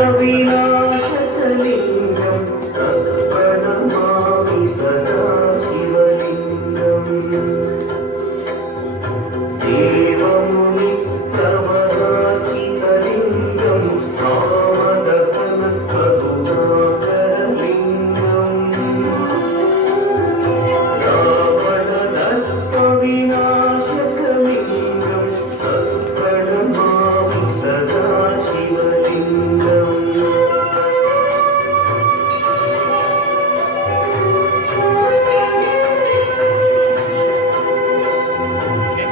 अविनाशकलिङ्गं तत्प्रणमामि सदा शिवलिङ्गम् देवमुनिप्रवराचितलिङ्गं कामदहनकरुणाकरलिङ्गम् रावणदर्पविनाशकलिङ्गं तत्प्रणमामि सदा शिवलिङ्गम्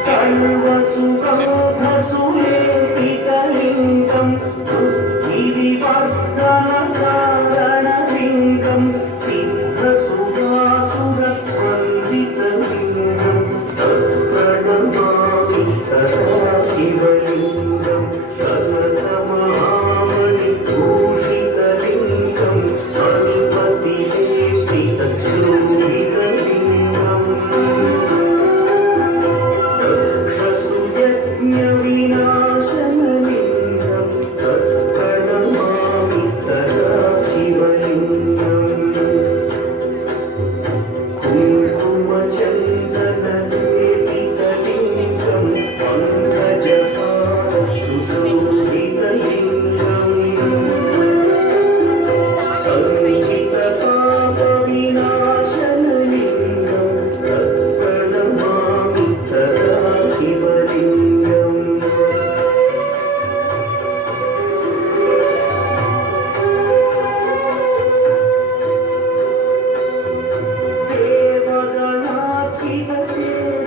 सर्वसुगन्धसुलेपितलिङ्गं बुद्धिविवर्धनकारणलिङ्गं सिद्धसुरासुरवन्दितलिङ्गं तत्प्रणमामि सदा शिवलिङ्गं कनकमहामणिभूषितलिङ्गं मणिपतिवेष्टितचूडितलिङ्गम् यज्ञविनाशनलिङ्गं तत्प्रणमामि सदा शिवलिङ्गम् कुङ्कुमचन्दनलेपितलिङ्गं पङ्कजपादसुशोभितलिङ्गम् सञ्चितपापविनाशनलिङ्गं तत्प्रणमामि सदा शिवलिङ्गम्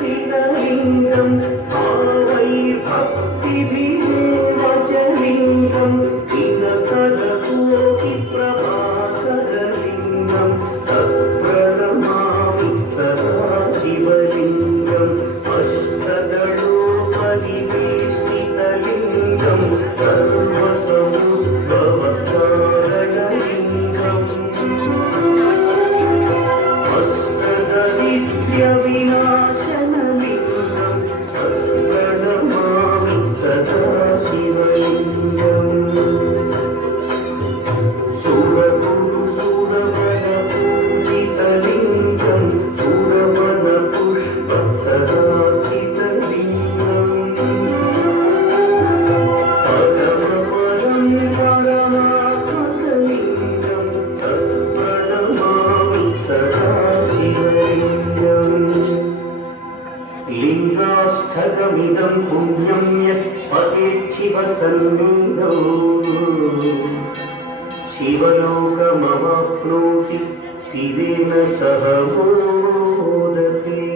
देवगणार्चितसेवितलिङ्गं भावैर्भक्तिभिरेवचलिङ्गं दिनकरकोटिप्रभाकरलिङ्गं तत्प्रणमामि सदा शिवलिङ्गम् अष्टदलोपरिवेष्टितलिङ्गं सर्वसमुद्भवकारणलिङ्गम् अष्टदरिद्र्यविनाशनलिङ्गं तत्प्रणमामि सदा शिवलिङ्गम् सुरगुरुसुरवरपूजितलिङ्गं सुरवनपुष्पसरार्चितलिङ्गम् परमपरं परमात्मकलिङ्गं तत्प्रणमामि सदा शिवलिङ्गम् लिङ्गाष्टकमिदं पुण्यं यत् पतेच्छिवसन्निधौ शिवलोकमवाप्नोति शिवेन सह मोदते।